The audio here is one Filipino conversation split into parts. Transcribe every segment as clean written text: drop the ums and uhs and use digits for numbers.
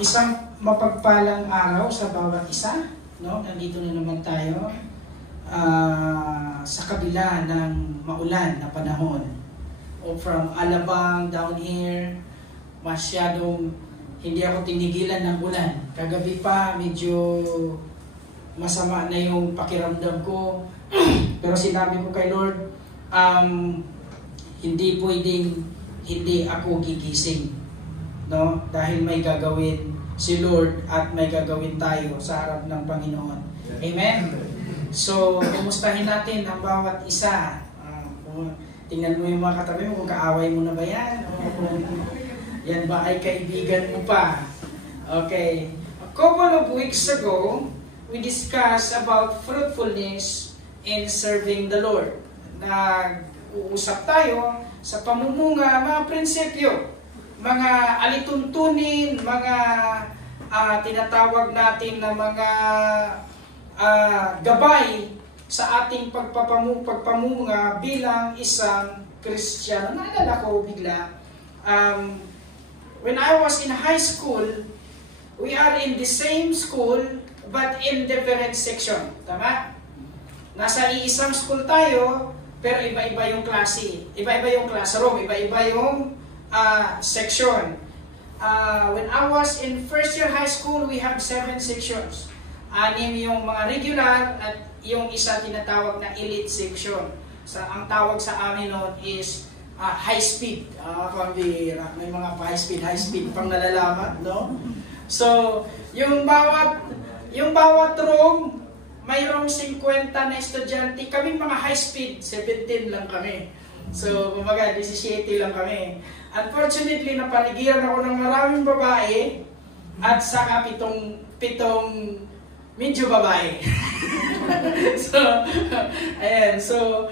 Isang mapagpalang araw sa bawat isa, no? Nandito na naman tayo sa kabila ng maulan na panahon. O from Alabang down here, masyadong hindi ako tinigilan ng ulan. Kagabi pa medyo masama na yung pakiramdam ko. Pero sinabi ko kay Lord, hindi pwedeng hindi ako gigising, no? Dahil may gagawin si Lord at may gagawin tayo sa harap ng Panginoon. Amen? So, kumustahin natin ang bawat isa. Tingnan mo yung mga katabi mo kung kaaway mo na ba yan? O kung yan ba ay kaibigan mo pa? Okay. A couple of weeks ago, we discussed about fruitfulness in serving the Lord. Nag-uusap tayo sa pamumunga, mga prinsipyo, mga alituntunin, mga tinatawag natin na mga gabay sa ating pagpapamunga bilang isang Kristiyano. Naalala ko bigla, when I was in high school, we are in the same school but in different section. Tama? Nasa iisang school tayo, pero iba-iba yung klase, iba-iba yung classroom, iba-iba yung section. When I was in first year high school, we have 7 sections. 6 yung mga regular at yung isa tinatawag na elite section. Ang tawag sa amin noon is high speed. Pambira. May mga high speed pang nalalaman, no? So, yung bawat room, mayroong 50 na estudyante. Kaming mga high speed, 17 lang kami. So, kumbaga, 17 lang kami. Unfortunately, napaligiran ako ng maraming babae at saka pitong medyo babae. So, ayan. So,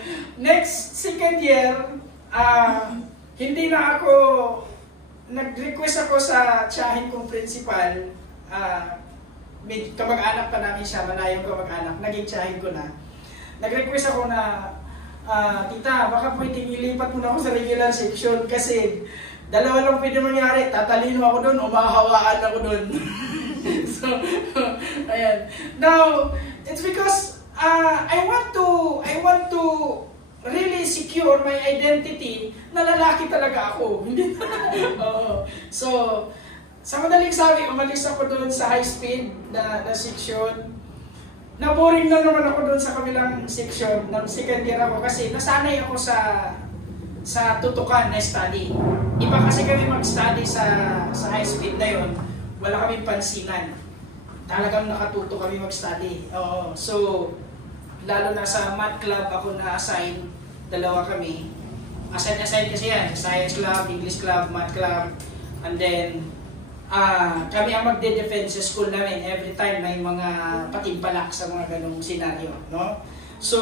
second year, hindi na ako, nag-request ako sa tiyahin kong principal, kamag-anak pa namin siya, malayong kamag-anak, naging tiyahin ko na. Nag-request ako na, tita, baka pwedeng ilipat mo na ako sa regular section kasi dalawa lang pwede mangyari, tatalino ako doon o mahahawaan ako doon. So, ayan. Now, it's because I want to really secure my identity na lalaki talaga ako. So, sa madaling sabi, umalis ako doon sa high speed na section. Naboring na naman ako doon sa kabilang section ng second year ako kasi nasanay ako sa tutukan na study. Iba kasi kami mag-study sa high speed na yon. Wala kaming pansinan. Talagang nakatuto kami mag-study. So, lalo na sa math club ako na-assign, 2 kami. Assign kasi yan. Science club, English club, math club. And then, kami ang magde-defend sa school namin. Every time may mga patimpalak sa mga ganong senaryo. No? So,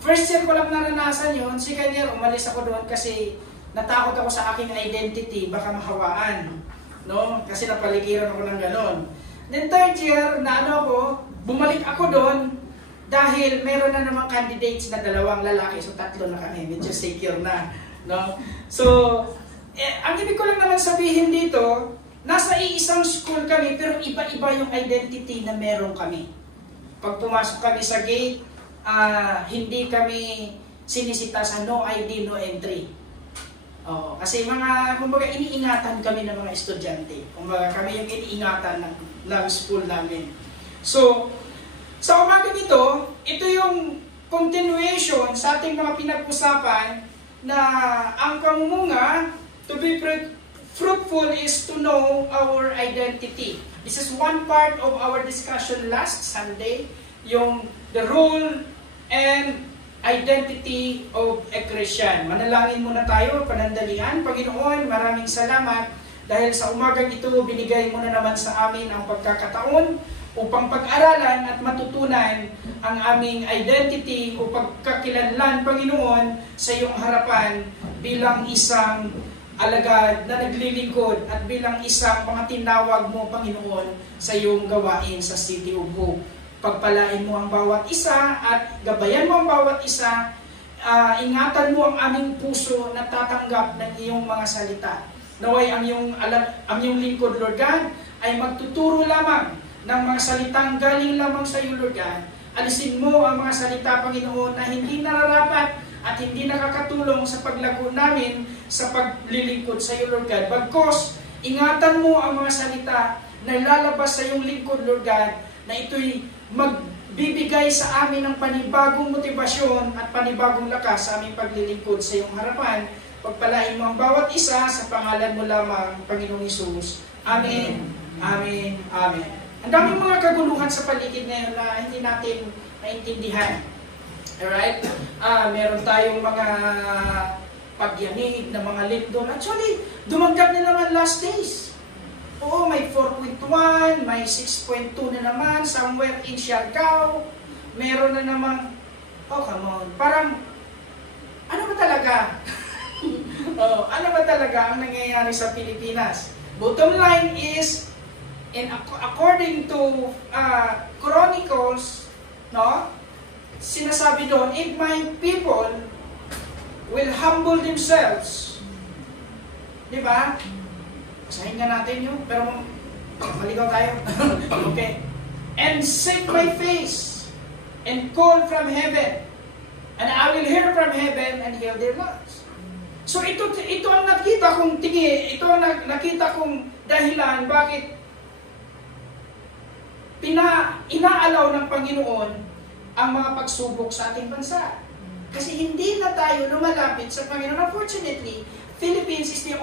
first year ko lang naranasan yun. Second year, umalis ako doon kasi natakot ako sa aking identity. Baka mahawaan. No? Kasi napaligiran ako ng ganon. Then third year, bumalik ako doon dahil meron na namang candidates na 2 lalaki. So 3 na kami. Medyo secure na. No? So, ang ibig ko lang naman sabihin dito, nasa iisang school kami pero iba-iba yung identity na meron kami. Pag pumasok kami sa gate, hindi kami sinisita sa no ID, no entry. Kasi kumbaga iniingatan kami ng mga estudyante. Kumbaga kami yung iniingatan ng school namin. So, sa umaga nito, ito yung continuation sa ating mga pinag-usapan na ang pamumunga, to be fruitful is to know our identity. This is one part of our discussion last Sunday, the role and identity of a Christian. Manalangin muna tayo, panandalian. Panginoon, maraming salamat dahil sa umagang ito, binigay mo na naman sa amin ang pagkakataon upang pag-aralan at matutunan ang aming identity o pagkakilanlan, Panginoon, sa iyong harapan bilang isang alagad na naglilingkod at bilang isang mga tinawag mo, Panginoon, sa iyong gawain sa City of Hope. Pagpalain mo ang bawat isa at gabayan mo ang bawat isa. Ingatan mo ang aming puso na tatanggap ng iyong mga salita. Naway ang iyong lingkod, Lord God, ay magtuturo lamang ng mga salitang galing lamang sa iyo, Lord God. Alisin mo ang mga salita, Panginoon, na hindi nararapat at hindi nakakatulong sa paglago namin sa paglilingkod sa iyo, Lord God. Bagkos, ingatan mo ang mga salita na lalabas sa iyong lingkod, Lord God, na ito'y magbibigay sa amin ng panibagong motibasyon at panibagong lakas sa aming paglilingkod sa iyong harapan. Pagpalain mo ang bawat isa sa pangalan mo lamang, Panginoong Hesus. Amen. Amen. Amen. Ang daming mga kaguluhan sa paligid ngayon na hindi natin maintindihan. Alright? Meron tayong mga pagyanig na mga lindol. Actually, dumagdag na naman last days. Oo, may 4.1, may 6.2 na naman, somewhere in Siargao. Meron na namang, oh come on, parang, ano ba talaga? Ano ba talaga ang nangyayari sa Pilipinas? Bottom line is, and according to Chronicles, no, sinasabi doon, if my people will humble themselves, di ba? Basahin nga natin yun, pero maligaw tayo. Okay. And seek my face, and call from heaven, and I will hear from heaven and heal their lands. So ito ang nakita kong tingi, ito ang nakita kong dahilan bakit inaalaw ng Panginoon ang mga pagsubok sa ating bansa. Kasi hindi na tayo lumalapit sa Panginoon. Unfortunately, Philippines is the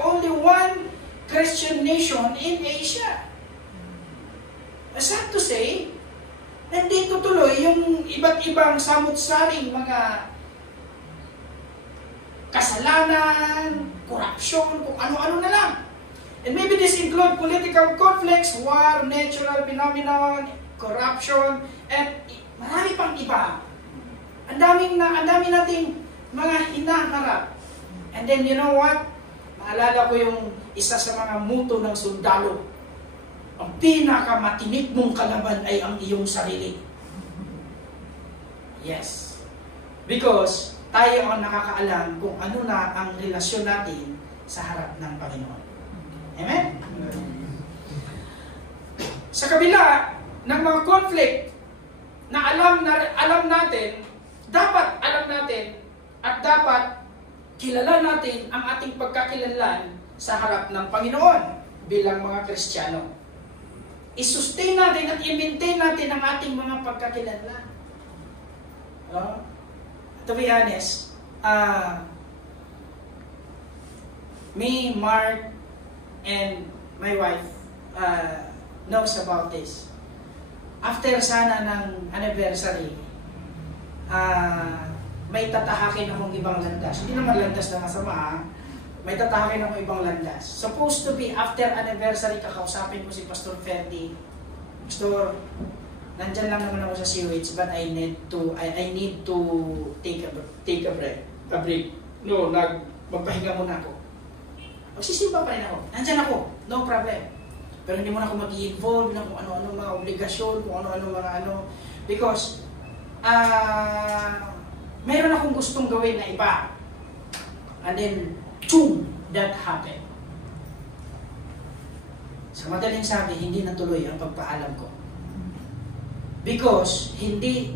only one Christian nation in Asia. Sad to say, nandito tuloy yung iba't ibang samut-saring mga kasalanan, corruption, kung ano-ano na lang. And maybe this include political conflicts, war, natural phenomenon, corruption, and marami pang iba. Ang dami nating mga hinaharap. And then, you know what? Maalala ko yung isa sa mga muto ng sundalo. Ang pinakamatinik mong kalaban ay ang iyong sarili. Yes. Because tayo ang nakakaalam kung ano na ang relasyon natin sa harap ng Panginoon. Amen? Sa kabila ng mga conflict na alam natin, dapat alam natin at dapat kilala natin ang ating pagkakilanlan sa harap ng Panginoon bilang mga Kristiyano. I-sustain natin at i-maintain natin ang ating mga pagkakilanlan. To be honest, me, Mark, and my wife knows about this. After sana ng anniversary, may tatahakin akong ibang landas. Hindi naman landas na masama, may tatahakin akong ibang landas. Supposed to be after anniversary, kakausapin ko si Pastor Ferdy. Pastor, nandyan lang naman ako sa COH, but I need to take a break. No, magpahinga muna ako. Magsisimba pa rin ako. Nandyan ako, no problem. Pero hindi mo na ako mag-i-involve ng kung ano-ano mga obligasyon, kung ano-ano mga ano. Because, mayroon akong gustong gawin na iba. And then, boom, that happened. Sa madaling sabi, hindi natuloy ang pagpaalam ko. Because, hindi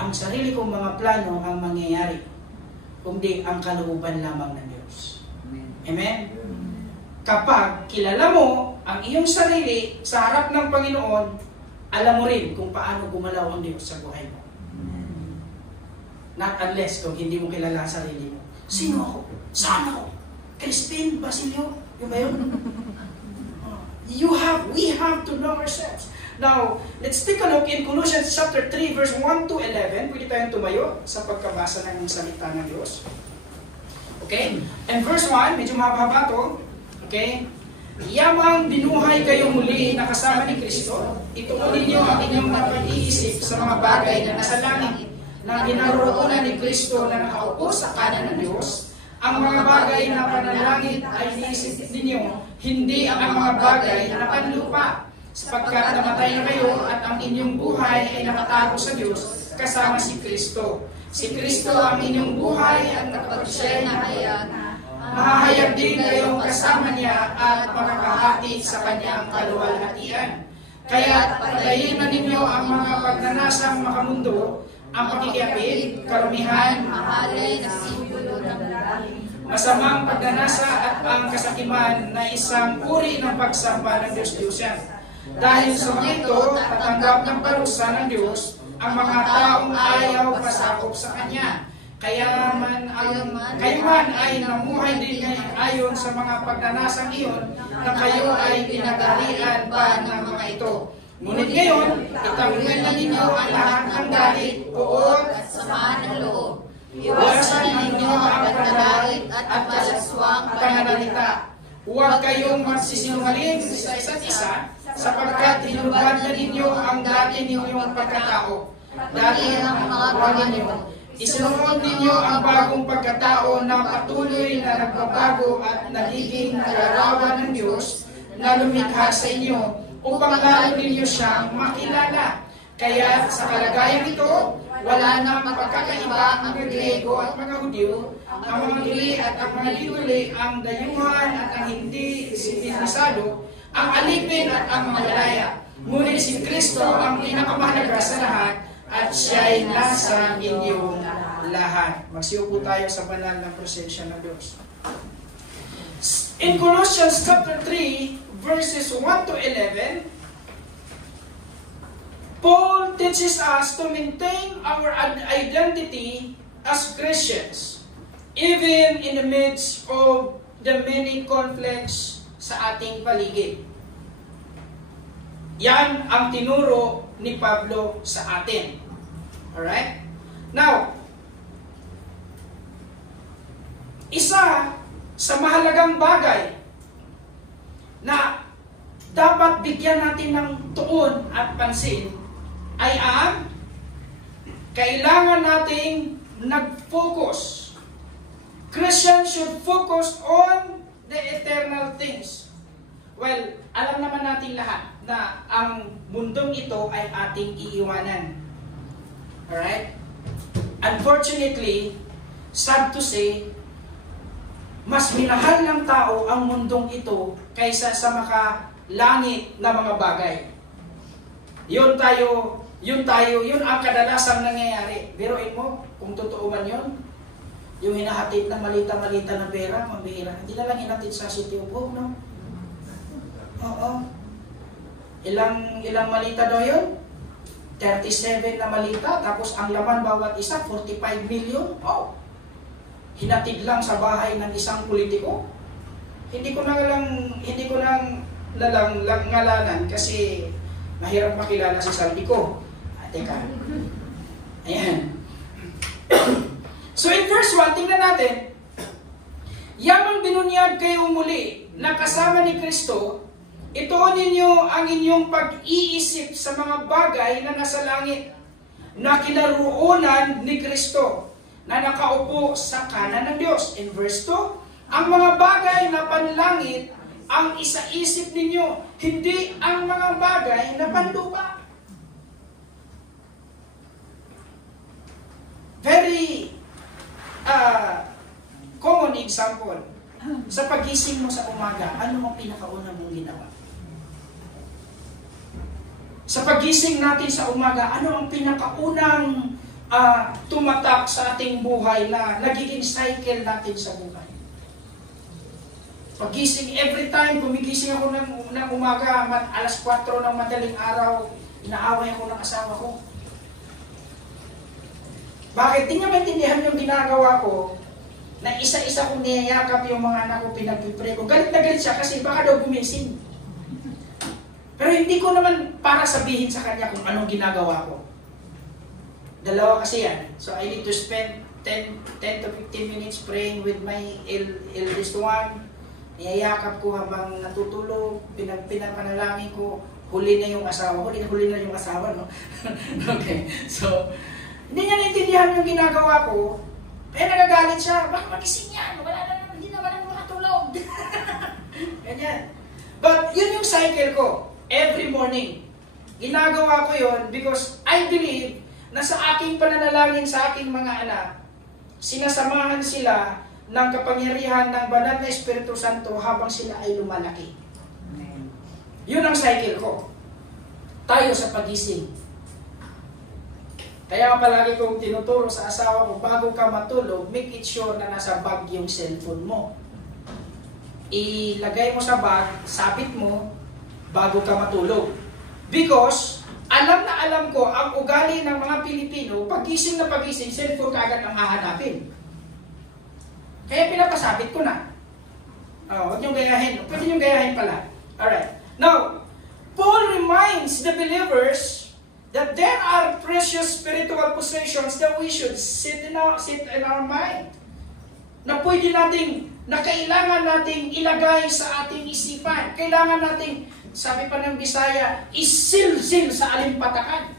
ang sarili kong mga plano ang mangyayari, kundi ang kalooban lamang ng Diyos. Amen? Kapag kilala mo ang iyong sarili sa harap ng Panginoon, alam mo rin kung paano gumalaw ang Diyos sa buhay mo. Not unless kung hindi mo kilala ang sarili mo. Sino ako? Saan ako? Crispin? Basilio? Yung ba yun? We have to know ourselves. Now, let's take a look in Colossians chapter 3, verse 1 to 11. Pwede tayong tumayo sa pagkabasa ng salita ng Diyos. Okay? And verse 1, medyo mahaba to. Okay? Yamang binuhay kayo muli na kasama ni Kristo, ituloy niyo ang inyong pag-iisip sa mga bagay na nasa langit, na ginaroonan ni Kristo na nakaupo sa kanan ng Diyos. Ang mga bagay na panalangit ay iniisip ninyo, hindi ang mga bagay na napanlupa, sapagkat namatay na kayo at ang inyong buhay ay nakatago sa Diyos kasama si Kristo. Si Kristo ang inyong buhay at kapag siya'y nahayag, mahahayag din kayong kasama niya at makakahati sa kanyang kaluwalhatian. Kaya't patayin na ninyo ang mga pagnanasang makamundo, ang pakikiapid, karumihan, mahalay na simbolo ng lalim, masamang pagnanasa at ang kasakiman na isang uri ng pagsamba ng Diyos-Diyosan. Dahil sa mga ito, tatanggap ng parusa ng Diyos ang mga taong ayaw pasakop sa Kanya. Kayo man ay namuhay din ayon sa mga pagnanasang iyon na kayo ay pinagalian pa ng mga ito. Ngunit ngayon, itanggal na ninyo ang lahat ng galit, uot at sama ng loob. Iwasan ninyo ang pagkagalit at malaswang pananalita. Huwag kayong magsisinungaling sa isa't isa, sapagkat hinubad na ninyo ang dati ninyong pagkatao. Dati ang mga gawa ninyo. Isunod ninyo ang bagong pagkatao na patuloy na nagbabago at nagiging nalarawan ng Diyos na lumikha sa inyo upang lalo ninyo siyang makilala. Kaya sa kalagayan ito, wala nang pagkakaiba ang Griego at mga Hudyo, ang mga Gili at ang mga Liduli, ang dayuhan at ang hindi sibilisado, ang alipin at ang malalaya. Ngunit si Kristo ang pinakamahalaga sa lahat at siya'y nasa inyong lahat. Magsiupo tayo sa banal na presensya ng Diyos. In Colossians chapter 3, verses 1 to 11, Paul teaches us to maintain our identity as Christians, even in the midst of the many conflicts sa ating paligid. Yan ang tinuro ni Pablo sa atin. Alright? Now, isa sa mahalagang bagay na dapat bigyan natin ng tuon at pansin ay ang kailangan nating nag-focus. Christians should focus on the eternal things. Well, alam naman natin lahat na ang mundong ito ay ating iiwanan. Alright? Unfortunately, sad to say, mas minahal ng tao ang mundong ito kaysa sa makalangit na mga bagay. Yun ang kadalasang nangyayari. Biruin mo, kung totoo man yun, yung hinahatid ng malita-malita na pera, mabihira. Hindi na lang hinahatid sa City of Hope, no? Oo. Ilang malita daw yun? 37 na malita, tapos ang laman bawat isa, 45 million. Oh! Hinatid lang sa bahay ng isang politiko. Hindi ko lang ngalanan kasi mahirap makilala si Saldico. Teka. Ayan. So in verse 1, tingnan natin. Yamang binunyag kayo muli na kasama ni Kristo, ituon ninyo ang inyong pag-iisip sa mga bagay na nasa langit, na kinaroonan ni Kristo, na nakaupo sa kanan ng Diyos. In verse 2, ang mga bagay na panlangit ang isaisip ninyo, hindi ang mga bagay na panlupa. Very common example. Sa pagising mo sa umaga, ano ang pinakauna mong ginawa? Sa pagising natin sa umaga, ano ang pinakaunang tumatak sa ating buhay na nagiging cycle natin sa buhay? Pagising, every time gumigising ako ng umaga, alas 4 ng madaling araw, inaaway ako ng asawa ko. Bakit? Di niya maintindihan yung ginagawa ko na isa-isa kong niyayakap yung mga anak ko, pinag-pray ko. Galit na galit siya kasi baka daw gumising. Pero hindi ko naman para sabihin sa kanya kung anong ginagawa ko. Dalawa kasi yan. So I need to spend 10 to 15 minutes praying with my eldest one. Niyayakap ko habang natutulog, pinapanalangin ko, huli na yung asawa ko, huli na yung asawa, no? Okay, so, hindi niya naintindihan yung ginagawa ko, eh nagagalit siya, bakit magising yan? Wala na naman, hindi naman ang makatulog. Ganyan. But yun yung cycle ko, every morning. Ginagawa ko yun because I believe na sa aking pananalangin sa aking mga anak, sinasamahan sila ng kapangyarihan ng banal na Espiritu Santo habang sila ay lumalaki. Yun ang cycle ko. Tayo sa pagising. Kaya palagi kong tinuturo sa asawa ko, bago ka matulog, make it sure na nasa bag yung cellphone mo. Ilagay mo sa bag, sabit mo, bago ka matulog. Because, alam na alam ko, ang ugali ng mga Pilipino, pagising na pagising, cellphone kaagad ang hahanapin. Kaya pinapasabit ko na. Huwag niyong gayahin. Pwede niyong gayahin pala. Alright. Now, Paul reminds the believers that there are precious spiritual possessions that we should sit in our mind. Na pwede nating, na kailangan nating ilagay sa ating isipan. Kailangan nating, sabi pa ng Bisaya, isilsil sa alimpatakan.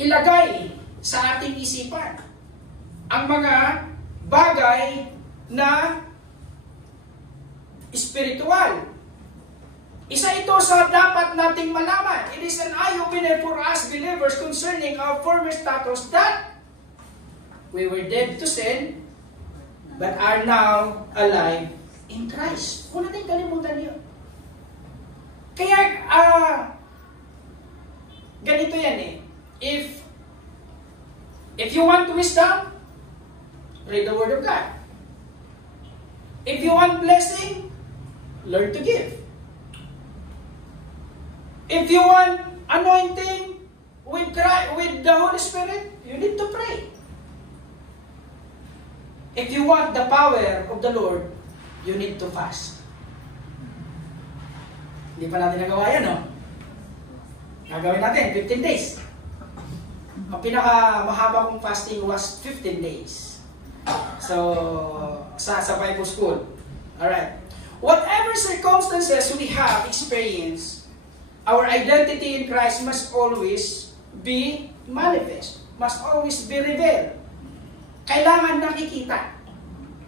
Ilagay sa ating isipan ang mga bagay na spiritual. Isa ito sa dapat nating malaman. It is an eye-opener for us believers concerning our former status that we were dead to sin but are now alive in Christ. Huwag natin kalimutan yun. Kaya, ganito yan eh. If you want wisdom, read the Word of God. If you want blessing, learn to give. If you want anointing with the Holy Spirit, you need to pray. If you want the power of the Lord, you need to fast. Hindi pa natin nagawa yan, no? Gagawin natin, 15 days. Ang pinakamahaba kong fasting was 15 days. So, sa Bible school. Alright. Whatever circumstances we have experienced, our identity in Christ must always be manifest. Must always be revealed. Kailangan nakikita.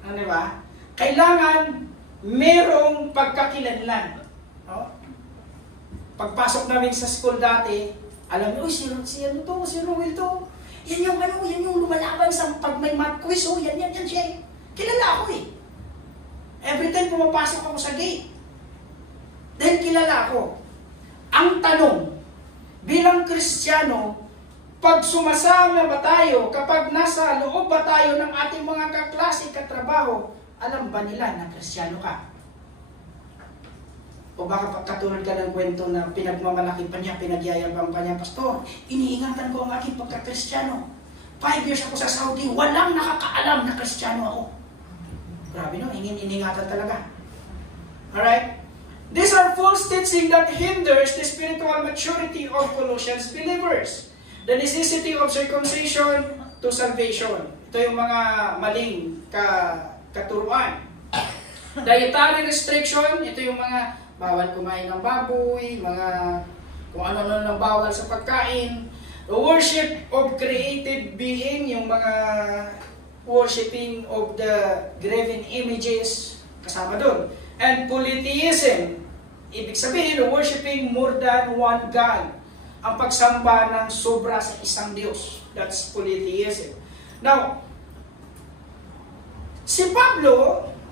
Ano ba? Kailangan merong pagkakilanlan. No? Pagpasok namin sa school dati, alam niyo, si Ruel to. Yan yung lumalaban sa pag may math quiz, yan siya. Kilala ako eh. Every time pumapasok ako sa gate, dahil kilala ako. Ang tanong, bilang Kristiyano, pag sumasama ba tayo, kapag nasa loob ba tayo ng ating mga kaklase, katrabaho, alam ba nila na Kristiyano ka? O baka katulad ka ng kwento na pinagmamalaki pa niya, pinagyayabang pa niya, Pastor, iniingatan ko ang aking pagka-Kristiyano. 5 years ako sa Saudi, walang nakakaalam na Kristiyano ako. Grabe no, iningatan talaga. Alright? These are false teaching that hinders the spiritual maturity of Colossians believers. The necessity of circumcision to salvation. Ito yung mga maling katuruan. Dietary restriction, ito yung mga bawal kumain ng baboy, mga kung ano-ano ng bawal sa pagkain. The worship of created being, yung mga worshiping of the graven images, kasama doon. And polytheism, ibig sabihin, worshiping more than one God. Ang pagsamba ng sobra sa isang Diyos. That's polytheism. Now, si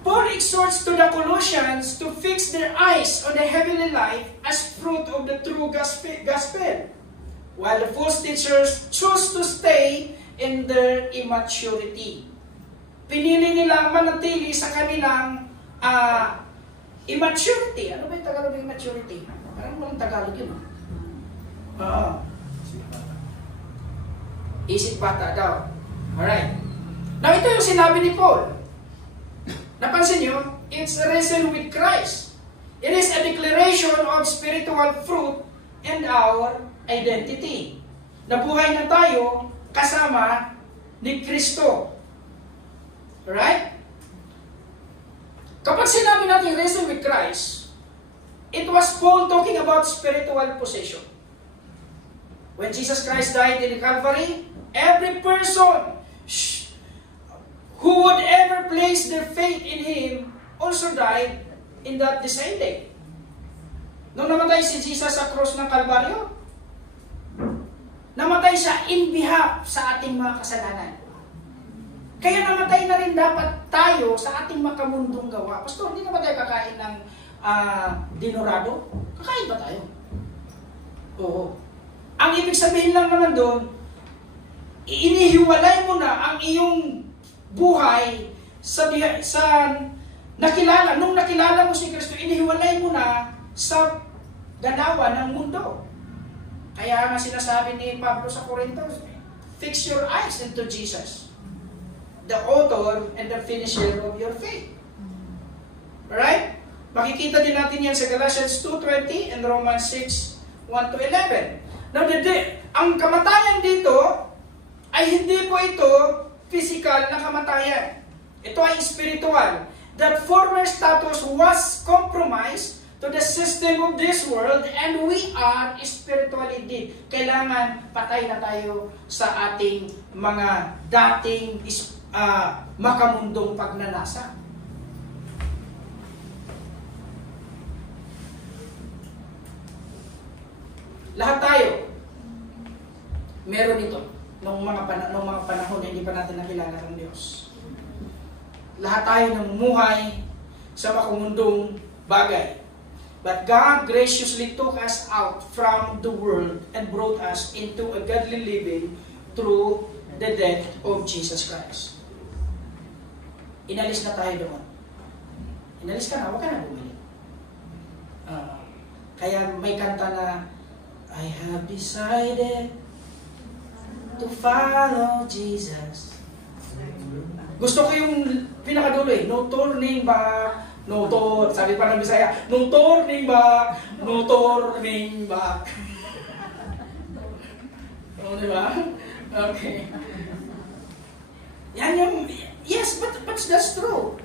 Paul exhorts to the Colossians to fix their eyes on the heavenly life as fruit of the true gospel, while the false teachers choose to stay in their immaturity. Pinili nilang manatili sa kanilang immaturity. Ano ba yung Tagalog ng immaturity? Parang walang Tagalog yun. Isip bata daw. Alright. Now, ito yung sinabi ni Paul. Napansin nyo? It's a reason with Christ. It is a declaration of spiritual fruit and our identity. Nabuhay na tayo kasama ni Kristo. Alright? Kapag sinabi natin reason with Christ, it was Paul talking about spiritual possession. When Jesus Christ died in the Calvary, every person who would ever place their faith in Him also died in that the same day. Nung namatay si Jesus sa cross ng Kalbaryo, namatay siya in behalf sa ating mga kasalanan. Kaya namatay na rin dapat tayo sa ating makamundong gawa. Pastor, hindi na ba tayo kakain ng dinorado? Kakain ba tayo? Oo. Ang ibig sabihin lang naman doon, inihiwalay mo na ang iyong buhay sa nakilala. Nung nakilala mo si Kristo, inihiwalay mo na sa galawan ng mundo. Kaya nga sinasabi ni Pablo sa Corinthos, fix your eyes into Jesus, the author and the finisher of your faith. Alright? Makikita din natin yan sa Galatians 2:20 and Romans 6:1-11. Now, ang kamatayan dito ay hindi po ito physical na kamatayan. Ito ay spiritual. That former status was compromised to the system of this world and we are spiritually dead. Kailangan patay na tayo sa ating mga dating makamundong pagnanasa. Lahat tayo meron ito nung mga panahon na hindi pa natin nakilala ng Diyos. Lahat tayo namumuhay sa makamundong bagay. But God graciously took us out from the world and brought us into a godly living through the death of Jesus Christ. Inalis na tayo doon. Inalis ka na, huwag ka na bumalik. Kaya may kanta na, I have decided to follow Jesus. Gusto ko yung pinakadulo eh, no turning back. Sabi pa ng Bisaya, no turning back, no turning back. Di ba? Okay. Yan yung, yes, but that's true.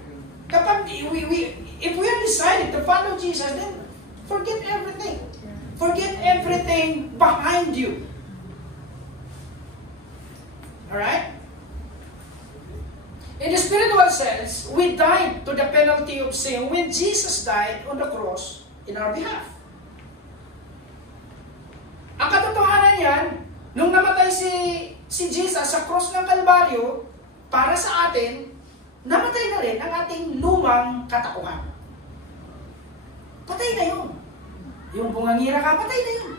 Kapag if we have decided to follow Jesus, then forget everything. Forget everything behind you. Alright? In the spiritual sense, we died to the penalty of sin when Jesus died on the cross in our behalf. Ang katotohanan yan, nung namatay si Jesus sa cross ng Kalbaryo, para sa atin, namatay na rin ang ating lumang katauhan. Patay na yun. Yung bungangira ka, patay na yun.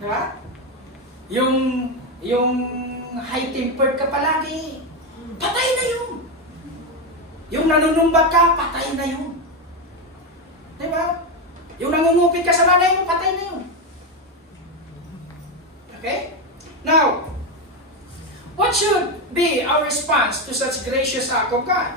Diba? Yung high-tempered ka palagi, patay na yun. Yung nanunumbat ka, patay na yun. Diba? Yung nangungupit ka sa nanay mo, patay na yun. Okay? Now, what should be our response to such gracious act of God?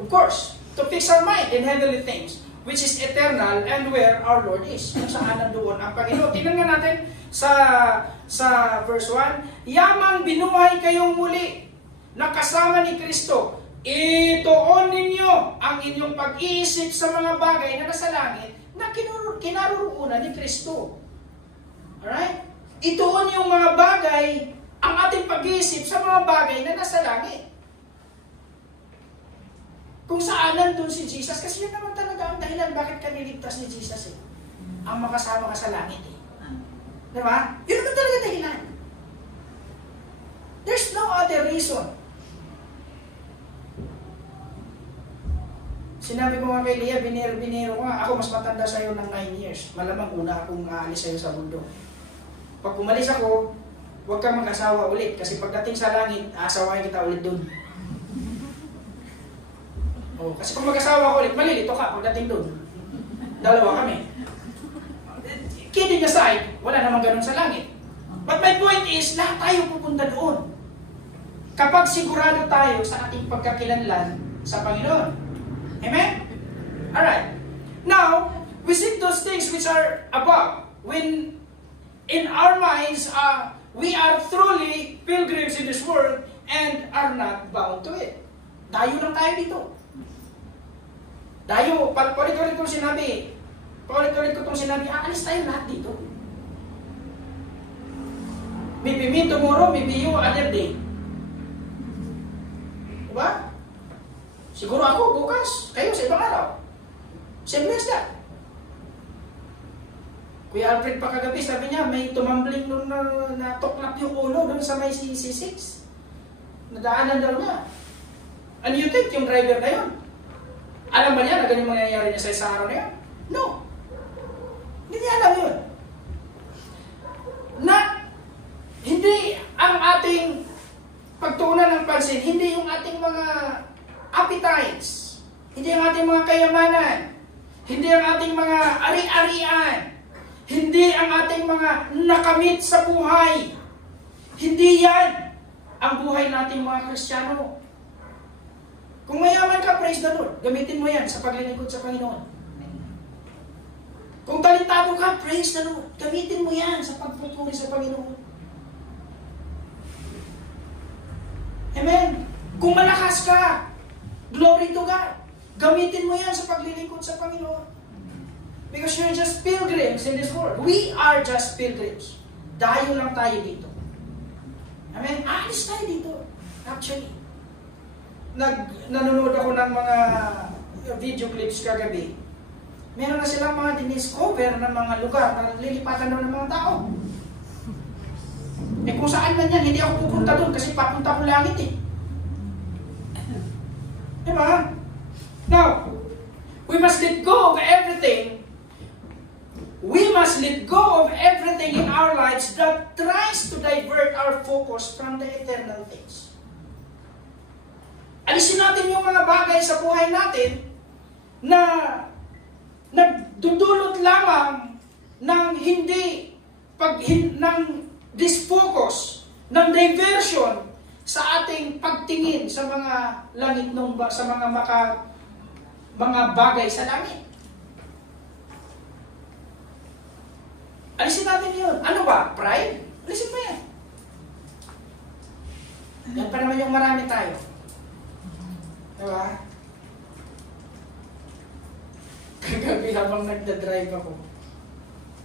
Of course, to fix our mind in heavenly things, which is eternal and where our Lord is. Kung saan nandoon ang Panginoon. Tingnan nga natin sa verse 1, yamang binuhay kayong muli na kasama ni Kristo. Ituon ninyo ang inyong pag-iisip sa mga bagay na nasa langit na kinaroroonan ni Kristo. Alright? Ituon yung mga bagay, ang ating pag-iisip sa mga bagay na nasa langit. Kung saan nandun si Jesus, kasi yun naman talaga ang dahilan bakit ka niligtas ni Jesus eh. Ang makasama ka sa langit eh. Diba? Yun naman talaga dahilan. There's no other reason. Sinabi ko nga kay Leah, binero ka, ako mas matanda sa'yo ng 9 years. Malamang una akong aalis sa'yo sa mundo. Pag umalis ako, huwag kang mag-asawa ulit. Kasi pagdating sa langit, aasawain kita ulit dun. Oh, kasi kung mag-asawa ko ulit, malilito ka pagdating dun. Dalawa kami. Kidding aside, wala namang ganun sa langit. But my point is, lahat tayo pupunta doon. Kapag sigurado tayo sa ating pagkakilanlan sa Panginoon. Amen? Alright. Now, we seek those things which are above. When in our minds, we are truly pilgrims in this world and are not bound to it. Dayo lang tayo dito. Dayo, paulit-ulit ko itong sinabi, aalis tayo lahat dito. Maybe me tomorrow, maybe you other day. Diba? Siguro ako bukas, kayo sa ibang araw. Simple as that. Kuya Alfred pa kagabi, sabi niya, may tumambling nung natuklap yung ulo doon sa may C6. Nadaanan daw niya. And you think yung driver na yun, alam ba niya na ganyan mangyayari niya sa araw na yun? No. Hindi niya alam yun. Na hindi ang ating pagtuunan ng pansin, hindi yung ating mga appetites, hindi ang ating mga kayamanan, hindi ang ating mga ari-arian, hindi ang ating mga nakamit sa buhay. Hindi yan ang buhay nating mga Kristiyano. Kung mayaman ka, praise the Lord. Gamitin mo yan sa paglilingkod sa Panginoon. Kung talentado ka, praise the Lord. Gamitin mo yan sa pagpupuri sa Panginoon. Amen. Kung malakas ka, glory to God. Gamitin mo yan sa paglilingkod sa Panginoon. Because you're just pilgrims in this world. We are just pilgrims. Dayo lang tayo dito. Amen. Alis tayo dito. Actually. Nanonood ako ng mga video clips kagabi. Meron na silang mga diniscover ng mga lugar na lilipatan doon ng mga tao. Eh kung saan man yan, hindi ako pupunta doon kasi papunta ko langit eh. Diba? Now, we must let go of everything. We must let go of everything in our lives that tries to divert our focus from the eternal things. Alisin natin yung mga bagay sa buhay natin na nagdudulot lamang ng ng disfocus, ng diversion sa ating pagtingin sa mga langit sa mga bagay sa langit. Alisin natin yun. Ano ba? Pride? Alisin mo yan. Yan pa naman yung marami tayo. Diba? Kagabi habang nagdadrive ako,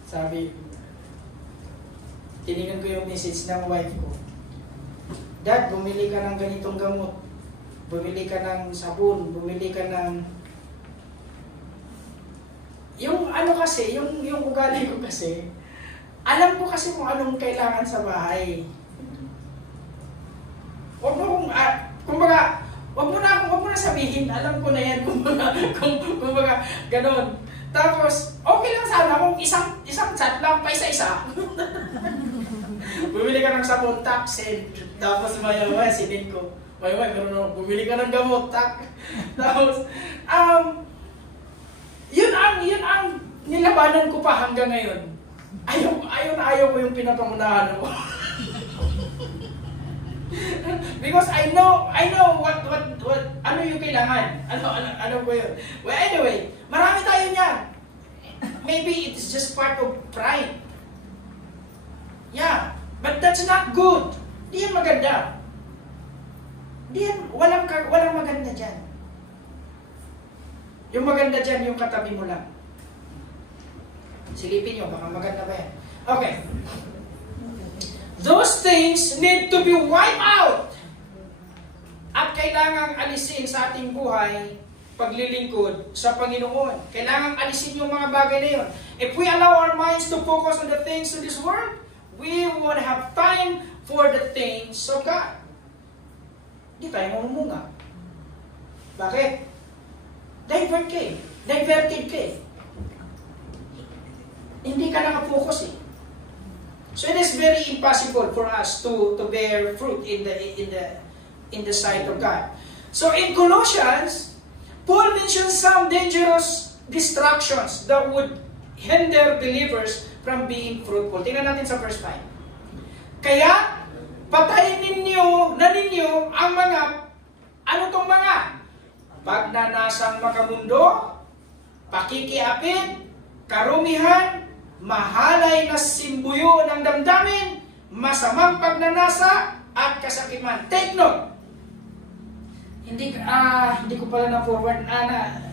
sabi, tinignan ko yung message ng wife ko. Dad, bumili ka ng ganitong gamot. Bumili ka ng sabon. Bumili ka ng... Yung ano kasi, yung ugali ko kasi, alam ko kasi kung anong kailangan sa bahay. Huwag mo kung... kumbaga, Huwag mo na sabihin, alam ko na yan, kumbaga, ganon. Tapos, okay lang sana kung isang chat lang pa isa-isa. Bumili ka ng sabon, tak, send. Tapos maya-maya, sinin ko. Maya-maya, bumili ka ng gamot, tak. Tapos, yun ang nilabanan ko pa hanggang ngayon. Ayaw ko yung pinapangunahan ko. Because I know what ano yung kailangan. Ano ko yun. Well, anyway, marami tayo niyan. Maybe it's just part of pride. Yeah, but that's not good. Di yan maganda. Walang maganda dyan. Yung maganda dyan, yung katabi mo lang. Silipin nyo, baka maganda ba yan? Okay. Those things need to be wiped out. At kailangang alisin sa ating buhay paglilingkod sa Panginoon. Kailangang alisin yung mga bagay na yun. If we allow our minds to focus on the things of this world, we won't have time for the things of God. Hindi tayo mamumunga. Bakit? Diverted ka eh. Hindi ka nakafocus eh. So it is very impossible for us to bear fruit in the sight of God. So in Colossians, Paul mentions some dangerous distractions that would hinder believers from being fruitful. Tingnan natin sa verse 5. Kaya patayin ninyo ang mga pagnanasang makamundo, pakikiapid, karumihan, mahalay na simbuyo ng damdamin, masamang pagnanasa, at kasakiman. Take note. Hindi ko pala na-forward.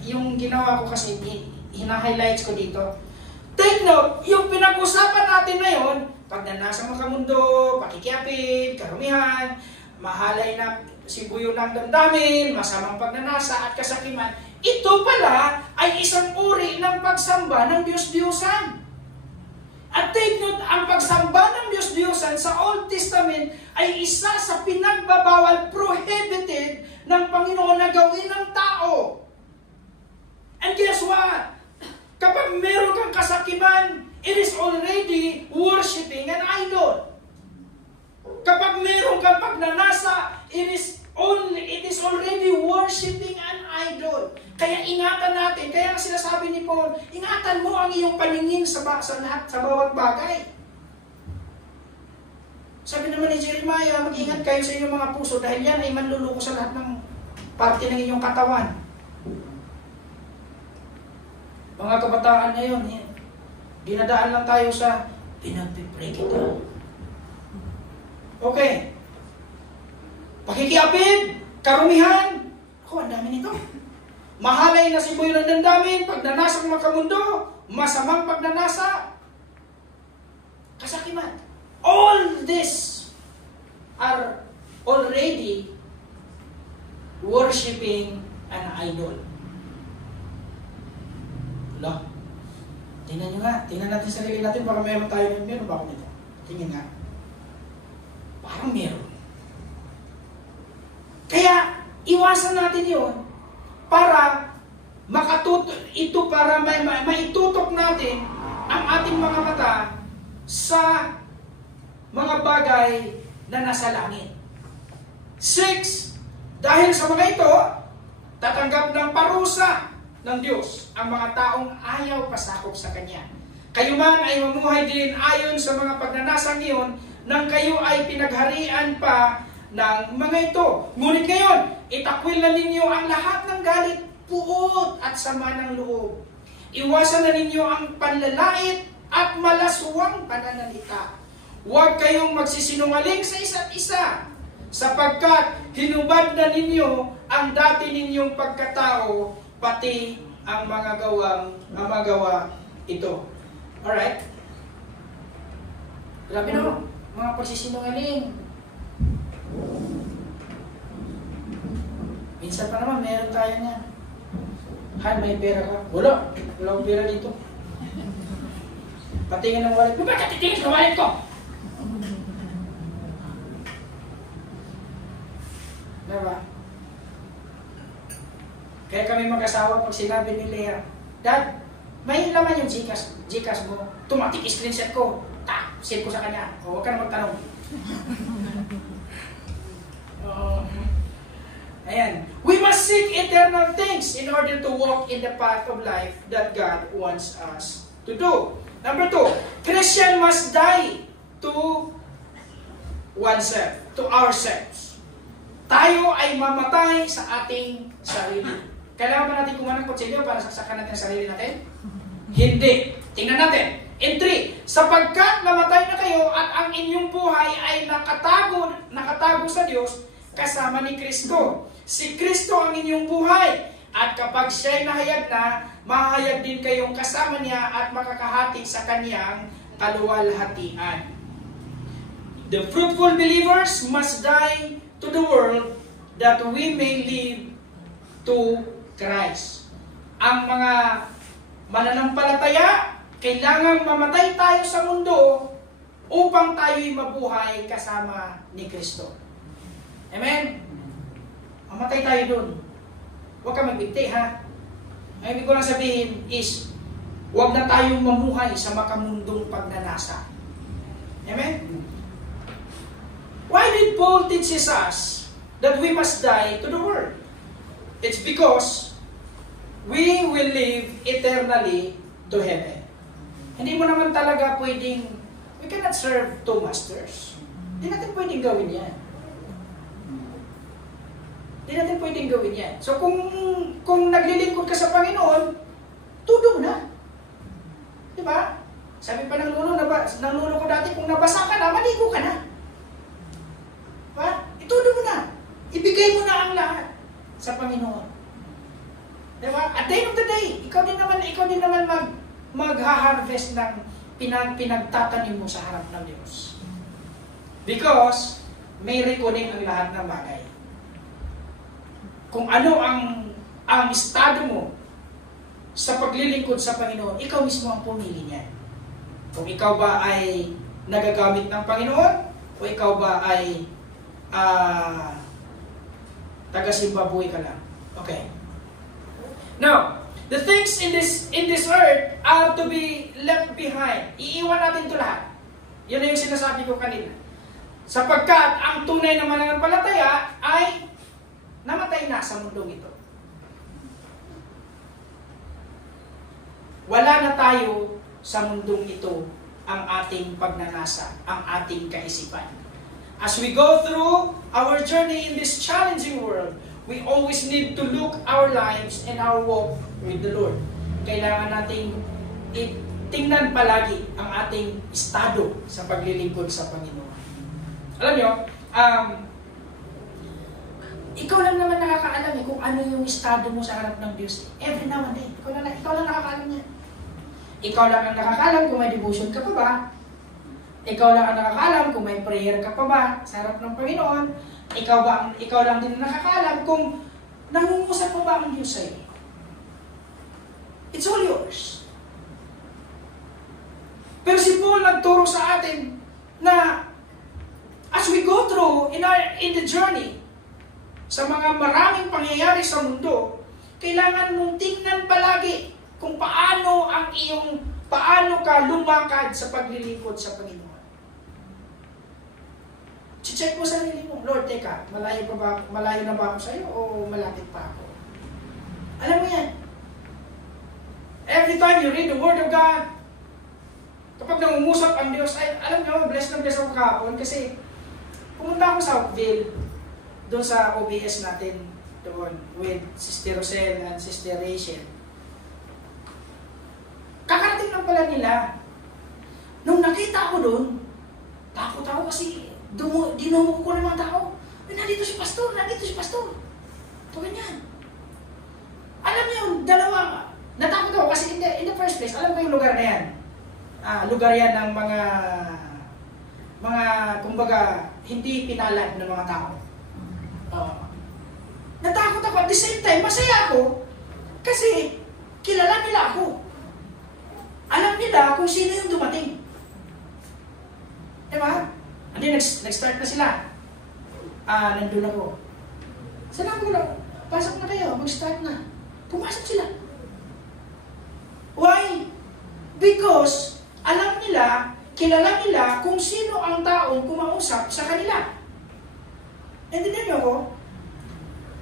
Yung ginawa ko kasi, hina-highlights ko dito. Take note, yung pinag-usapan natin na yun, pagnanasa makamundo, pakikiapid, karumihan, mahalay na simbuyo ng damdamin, masamang pagnanasa, at kasakiman, ito pala ay isang uri ng pagsamba ng Diyos-Diyosan. At take note, ang pagsamba ng Diyos-Diyosan sa Old Testament ay isa sa pinagbabawal, prohibited ng Panginoon na gawin ng tao. And guess what? Kapag meron kang kasakiman, it is already worshiping an idol. Kapag meron kang pagnanasa, it is already worshiping an idol. Kaya ingatan natin, kaya ang sinasabi ni Paul, ingatan mo ang iyong paningin sa bawat bagay. Sabi naman ni Jeremiah, mag-ingat kayo sa inyong mga puso dahil yan ay manluluko sa lahat ng parte ng inyong katawan. Mga kabataan ngayon, dinadaan lang tayo sa pinagpipray kita. Okay. Pakikiapid, karumihan. Ako, ang dami nito. Mahalay na siboy ng damdamin, pagnanasang makamundo, masamang pagnanasa, kasakiman. All this are already worshiping an idol. Wala. Tingnan nyo nga. Tingnan natin sarili natin. Baka meron tayo. Meron ba ako nito? Tingnan nga. Parang meron. Kaya, iwasan natin yon para maitutok natin ang ating mga mata sa mga bagay na nasa langit. 6. Dahil sa mga ito, tatanggap ng parusa ng Diyos ang mga taong ayaw pasakop sa Kanya. Kayo man ay mamuhay din ayon sa mga pagnanasang iyon nang kayo ay pinagharian pa ng mga ito. Ngunit ngayon, itakwil na ninyo ang lahat ng galit, puot at sama ng loob. Iwasan na ninyo ang panlalait at malaswang pananalita. Huwag kayong magsisinungaling sa isa't isa, sapagkat hinubad na ninyo ang dati ninyong pagkatao, pati ang mga gawa ito. Alright? Grabe no, mga pagsisinungaling. Minsan pa naman, meron tayo niyan. Han, may pera ka? Wala. Wala akong pera dito. Patingin ng wallet. Ba't ka titingin sa wallet ko? Diba? Kaya kami mag-asawa pag sinabi ni Lea, Dad, may laman yung Gcash mo. Automatic screenshot ko. Send ko sa kanya. O, huwag ka na magtanong. Ayan. We must seek eternal things in order to walk in the path of life that God wants us to do. Number 2, Christian must die to oneself, to ourselves. Tayo ay mamatay sa ating sarili. Kailangan ba natin kumanang kutsilyo para saksakan natin ang sarili natin? Hindi. Tingnan natin. In 3, sapagkat namatay na kayo at ang inyong buhay ay nakatago sa Diyos kasama ni Kristo. Si Kristo ang inyong buhay. At kapag siya'y nahayag na, mahayag din kayong kasama niya at makakahati sa kanyang kaluwalhatian. The fruitful believers must die to the world that we may live to Christ. Ang mga mananampalataya, kailangan mamatay tayo sa mundo upang tayo'y mabuhay kasama ni Kristo. Amen? Mamatay tayo dun. Huwag ka magbigti, ha? Ang ibig ko lang sabihin is, huwag na tayong mamuhay sa makamundong pagnanasa. Amen? Why did Paul teaches us that we must die to the world? It's because we will live eternally to heaven. Hindi mo naman talaga pwedeng, we cannot serve two masters. Hindi natin pwedeng gawin yan. Hindi natin pwedeng gawin yan. So kung naglilingkod ka sa Panginoon, tudong na. Diba? Sabi pa ng lolo ko dati, kung nabasa ka na, maligo ka na. Diba? Itudong mo na. Ibigay mo na ang lahat sa Panginoon. Diba? At the end of the day, ikaw din naman magha-harvest ng pinagtatanim mo sa harap ng Diyos. Because may reckoning ang lahat ng bagay. Kung ano ang estado mo sa paglilingkod sa Panginoon, ikaw mismo ang pumili niyan. Kung ikaw ba ay nagagamit ng Panginoon, o ikaw ba ay Taga Zimbabwe ka lang. Okay. Now, the things in this earth are to be left behind. Iiwan natin ito lahat. Yun na yung sinasabi ko kanina. Sapagkat ang tunay na mananampalataya ay namatay na sa mundong ito. Wala na tayo sa mundong ito ang ating pagnanasa, ang ating kaisipan. As we go through our journey in this challenging world, we always need to look our lives and our walk with the Lord. Kailangan nating tingnan palagi ang ating estado sa paglilingkod sa Panginoon. Alam nyo, ikaw lang naman nakakaalam kung ano yung estado mo sa harap ng Diyos. Every now and then, ikaw lang nakakaalam niya. Ikaw lang ang nakakaalam kung may devotion ka pa ba. Ikaw lang ang nakakaalam kung may prayer ka pa ba sa harap ng Panginoon. Ikaw lang din nakakaalam kung nangungusap pa ba ang Diyos sa'yo. It's all yours. Pero si Paul nagturo sa atin na as we go through in the journey, sa mga maraming pangyayari sa mundo, kailangan mong tingnan palagi kung paano ka lumakad sa paglilingkod sa Panginoon. Check mo sarili mo, Lord, teka, malayo na ba ako sa iyo o malapit pa ako? Alam mo yan. Every time you read the Word of God, kapag nangungusap ang Diyos, ay, alam nyo, blessed na blessed ako kahapon kasi pumunta ako sa Oakville, doon sa OBS natin, doon, with Sister Rosel and Sister Rachel. Kakarating lang pala nila. Nung nakita ko doon, takot ako kasi dinumo ko ng mga tao. Nandito si Pastor. Ito ganyan. Alam niyo, natakot ako kasi in the first place, alam ko yung lugar na yan. Lugar yan ng mga kumbaga, hindi pinalad ng mga tao. Natakot ako. At the same time, masaya ako kasi kilala nila ako. Alam nila kung sino yung dumating. Diba? Hindi, nag-start na sila. Nandun ako. Sinabi ko lang, pasok na kayo, mag-start na. Pumasok sila. Why? Because, alam nila, kilala nila kung sino ang taong kumausap sa kanila. Naintindihan niyo ako?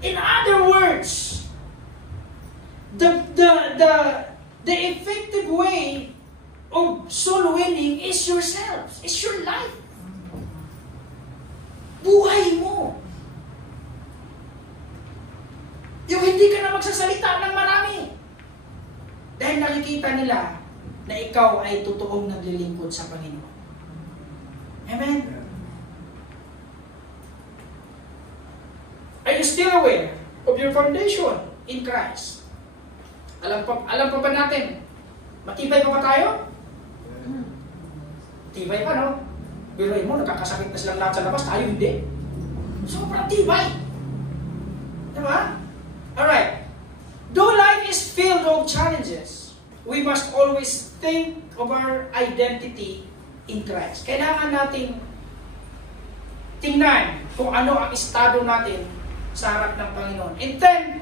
In other words, the effective way of soul winning is yourselves. It's your life. Buhay mo. Yung hindi ka na magsasalita ng marami. Dahil nakikita nila na ikaw ay totoong naglilingkod sa Panginoon. Amen? Are you still aware of your foundation in Christ? Alam pa ba natin? Matibay pa ba tayo? Matibay pa, no? Biruin mo, nakakasakit na silang lahat sa labas, tayo hindi. Sobrang tibay. Diba? Alright. Though life is filled of challenges, we must always think of our identity in Christ. Kailangan nating tingnan kung ano ang estado natin sa harap ng Panginoon. In 10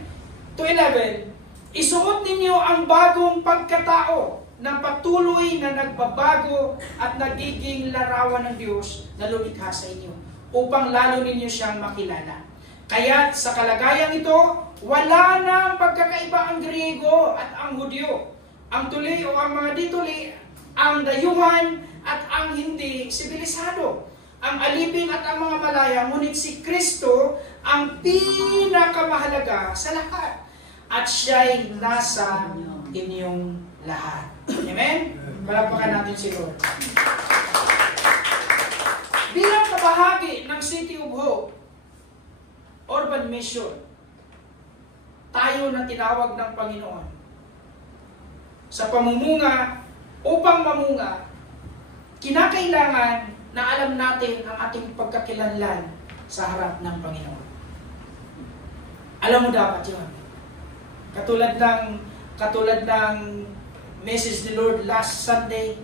to 11, isuot ninyo ang bagong pagkatao na patuloy na nagbabago at nagiging larawan ng Diyos na lumikha sa inyo upang lalo ninyo siyang makilala. Kaya't sa kalagayang ito, wala nang pagkakaiba ang Griego at ang Hudyo, ang tuli o ang mga dituli, ang dayuhan at ang hindi sibilisado, ang alipin at ang mga malaya, ngunit si Kristo ang pinakamahalaga sa lahat at siya'y nasa inyong lahat. Amen? Palakpakan natin si Lord. Bilang kabahagi ng City of Hope, Urban Mission, tayo na tinawag ng Panginoon sa pamumunga, upang mamunga, kinakailangan na alam natin ang ating pagkakilanlan sa harap ng Panginoon. Alam mo dapat yun. Katulad ng message ni Lord last Sunday,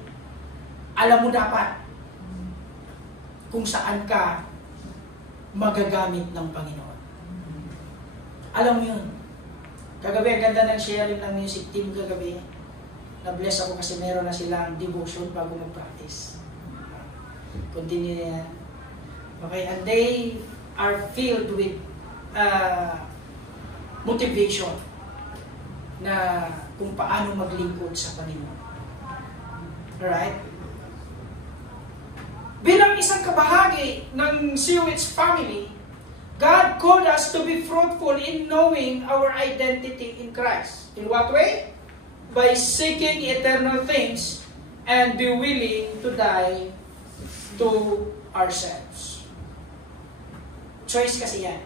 alam mo dapat kung saan ka magagamit ng Panginoon. Alam mo yun. Kagabi, ang ganda ng sharing ng music team kagabi. Na-bless ako kasi meron na silang devotion bago mag-practice. Continue na yan. Okay, and they are filled with motivation na kung paano maglingkod sa Panginoon. Alright? Bilang isang kabahagi ng COH family, God called us to be fruitful in knowing our identity in Christ. In what way? By seeking eternal things and be willing to die to ourselves. Choice kasi yan.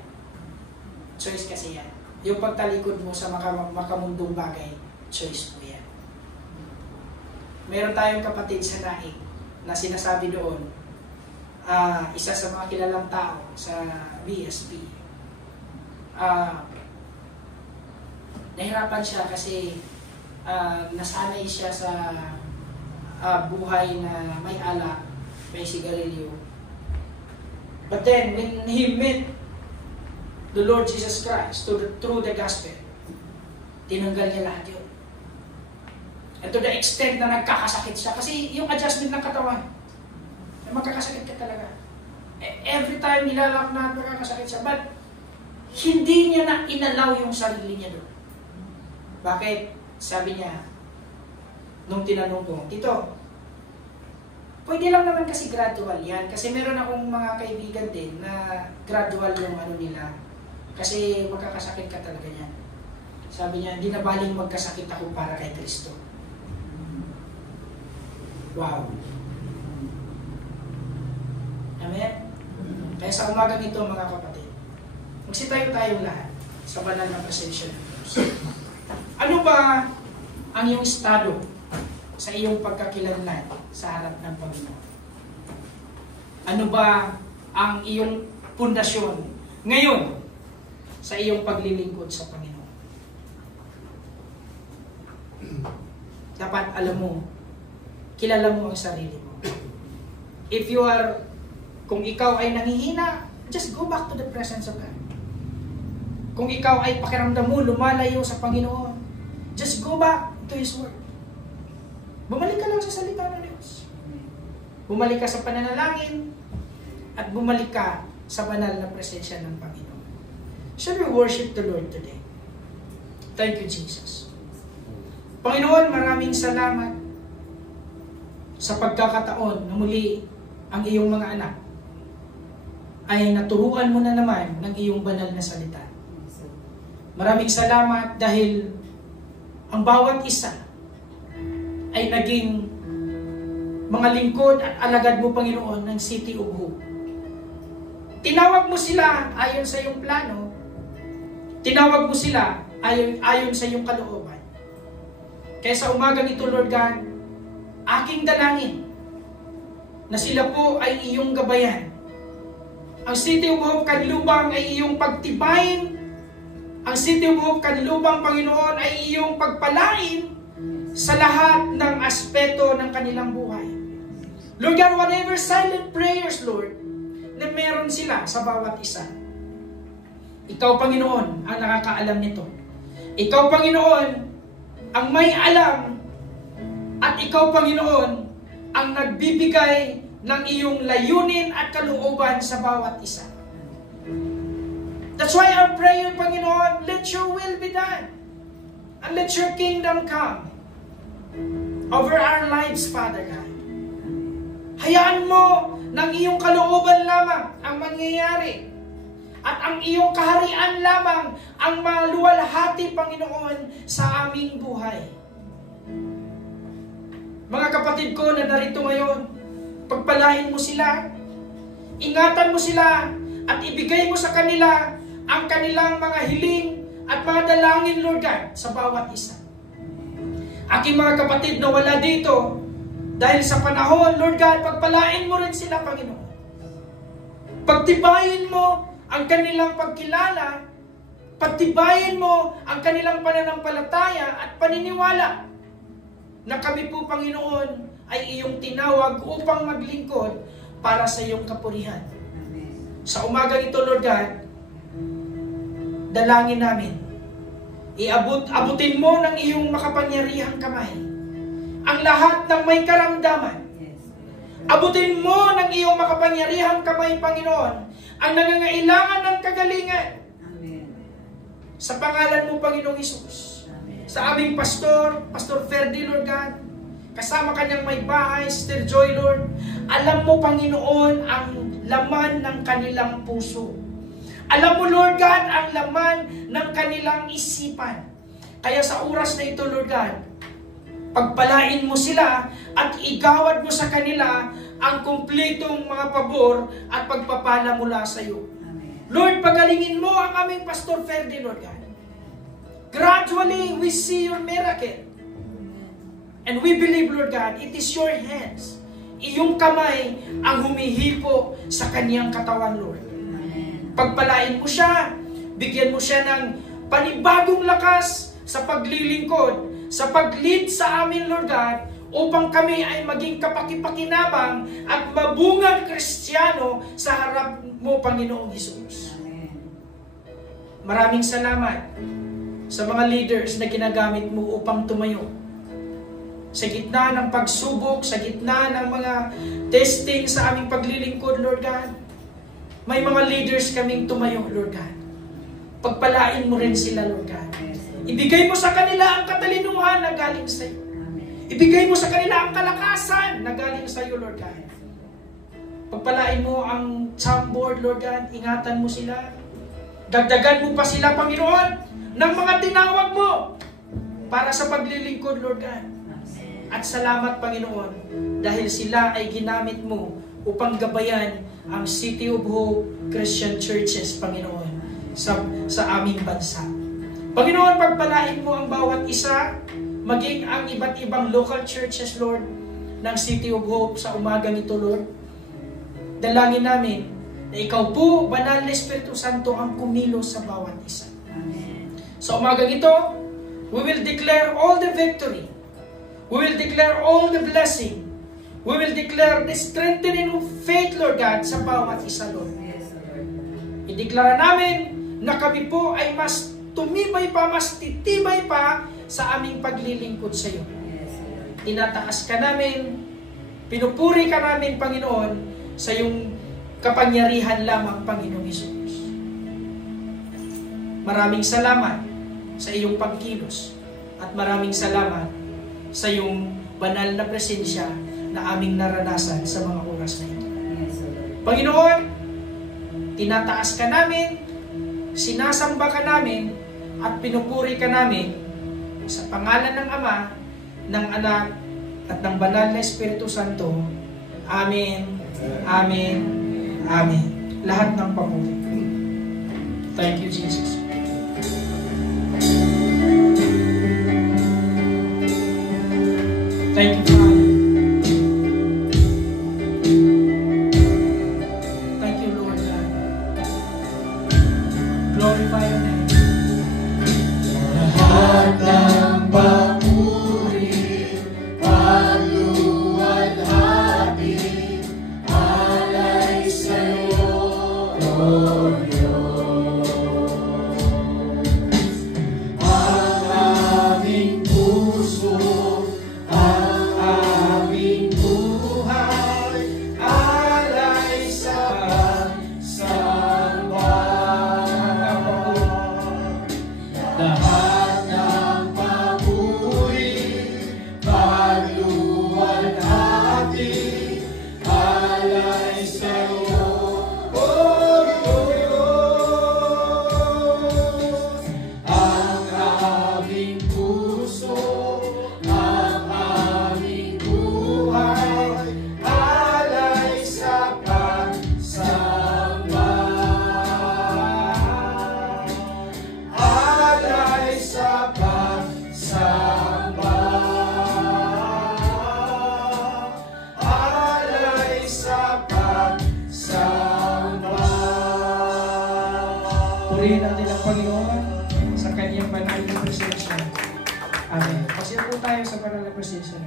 Choice kasi yan. Yung pagtalikod mo sa makamundong bagay, choice mo yan. Meron tayong kapatid sa naig na sinasabi doon, isa sa mga kilalang tao sa BSP. Nahirapan siya kasi nasanay siya sa buhay na may alak, may sigarilyo. But then, when he met the Lord Jesus Christ through the gospel, tinanggal niya lahat yun. And to the extent na nagkakasakit siya, kasi yung adjustment ng katawan, magkakasakit ka talaga. Every time nilalak na magkakasakit siya, but hindi niya na inalaw yung sarili niya doon. Bakit? Sabi niya, nung tinanong ko, Tito, pwede lang naman kasi gradual yan. Kasi meron akong mga kaibigan din na gradual yung ano nila. Kasi magkakasakit ka talaga niyan. Sabi niya, hindi na baling magkasakit ako para kay Kristo. Wow. Amen? Kaya sa umagang ito, mga kapatid, magsitayo tayong lahat sa banal na presensya ng Diyos. Ano ba ang iyong estado sa iyong pagkakilanlan sa harap ng Panginoon? Ano ba ang iyong pundasyon ngayon sa iyong paglilingkod sa Panginoon? Dapat alam mo, kilala mo ang sarili mo. If you are, kung ikaw ay nangihina, just go back to the presence of God. Kung ikaw ay pakiramdam mo, lumalayo sa Panginoon, just go back to His Word. Bumalik ka lang sa salita ng Diyos. Bumalik ka sa pananalangin at bumalik ka sa banal na presensya ng Panginoon. Shall we worship the Lord today? Thank you, Jesus. Panginoon, maraming salamat sa pagkakataon na muli ang iyong mga anak ay naturuan mo na naman ng iyong banal na salita. Maraming salamat dahil ang bawat isa ay naging mga lingkod at alagad mo, Panginoon, ng City of Hope. Tinawag mo sila ayon sa iyong plano. Tinawag mo sila ayon sa iyong kalooban. Kaya sa umagang ito, Lord God, aking dalangin na sila po ay iyong gabayan. Ang City of Hope Kanlubang ay iyong pagtibayin. Ang City of Hope Kanlubang, Panginoon, ay iyong pagpalain sa lahat ng aspeto ng kanilang buhay. Lord God, whatever silent prayers, Lord, na meron sila sa bawat isa, Ikaw, Panginoon, ang nakakaalam nito. Ikaw, Panginoon, ang may alam, at Ikaw, Panginoon, ang nagbibigay ng iyong layunin at kalooban sa bawat isa. That's why our prayer, Panginoon, let your will be done. And let your kingdom come over our lives, Father God. Hayaan mo ng iyong kalooban lamang ang mangyayari. At ang iyong kaharian lamang ang maluwalhati, Panginoon, sa aming buhay. Mga kapatid ko na narito ngayon, pagpalain mo sila, ingatan mo sila, at ibigay mo sa kanila ang kanilang mga hiling at mga dalangin, Lord God, sa bawat isa. Aking mga kapatid na wala dito, dahil sa panahon, Lord God, pagpalain mo rin sila, Panginoon. Pagtibayin mo ang kanilang pagkilala, pagtibayin mo ang kanilang pananampalataya at paniniwala na kami po, Panginoon, ay iyong tinawag upang maglingkod para sa iyong kapurihan. Sa umagang ito, Lord God, dalangin namin. Abutin mo ng iyong makapangyarihang kamay ang lahat ng may karamdaman. Abutin mo ng iyong makapangyarihang kamay, Panginoon, ang nangangailangan ng kagalingan. Amen. Sa pangalan mo, Panginoong Hesus. Sa aming pastor, Pastor Ferdy, Lord God, kasama kanyang may bahay, Sister Joy, Lord, alam mo, Panginoon, ang laman ng kanilang puso. Alam mo, Lord God, ang laman ng kanilang isipan. Kaya sa oras na ito, Lord God, pagpalain mo sila at igawad mo sa kanila ang kumpletong mga pabor at pagpapala mula sa iyo. Lord, pagalingin mo ang aming Pastor Ferdy, Lord God. Gradually, we see your miracle. And we believe, Lord God, it is your hands. Iyong kamay ang humihipo sa kaniyang katawan, Lord. Pagpalain mo siya, bigyan mo siya ng panibagong lakas sa paglilingkod, sa pag-lead sa amin, Lord God, upang kami ay maging kapakipakinabang at mabungang Kristiyano sa harap mo, Panginoong Hesus. Maraming salamat sa mga leaders na ginagamit mo upang tumayo. Sa gitna ng pagsubok, sa gitna ng mga testing sa aming paglilingkod, Lord God, may mga leaders kaming tumayo, Lord God. Pagpalain mo rin sila, Lord God. Ibigay mo sa kanila ang katalinuhan na galing sa iyo. Ibigay mo sa kanila ang kalakasan na galing sa iyo, Lord God. Pagpalain mo ang cham board, Lord God. Ingatan mo sila. Dagdagan mo pa sila, Panginoon, ng mga tinawag mo para sa paglilingkod, Lord God. At salamat, Panginoon, dahil sila ay ginamit mo upang gabayan ang City of Hope Christian Churches, Panginoon, sa aming bansa. Panginoon, pagpalain mo ang bawat isa, maging ang iba't ibang local churches, Lord, ng City of Hope sa umagang ito, Lord. Dalangin namin na ikaw po, Banal na Espiritu Santo, ang kumilos sa bawat isa. Amen. Sa umagang ito, we will declare all the victory. We will declare all the blessing. We will declare the strengthening of faith, Lord God, sa bawat isa, Lord. Yes, Lord. Ideklara namin na kami po ay mas tumibay pa, mas titibay pa sa aming paglilingkod sa iyo. Yes, Lord. Tinataas ka namin, pinupuri ka namin, Panginoon, sa iyong kapangyarihan lamang, Panginoong Hesus. Maraming salamat sa iyong pagkilos at maraming salamat sa iyong banal na presensya na aming naranasan sa mga oras na ito. Yes, Lord. Panginoon, tinataas ka namin, sinasamba ka namin, at pinupuri ka namin sa pangalan ng Ama, ng Anak, at ng Banal na Espiritu Santo. Amen. Amen. Amen. Lahat ng papuri. Thank you, Jesus. Thank you, Father. Thank you, Lord God. Glorify your name. Lahat ng papuri, pagluwalhati, alay sa'yo, O Diyos. Ang aming puso, ang aming buhay, alay sa pagsamba. Lahat ng papuri, pagluwalhati, alay sa'yo, O Diyos. Ang aming puso, ang aming buhay, alay sa pagsamba. Alay sa pagsamba. Alay sa pagsamba. Purihin natin ang Panginoon sa kanyang banal na presensya. Amen. Pasiya po tayo sa banal na presensya.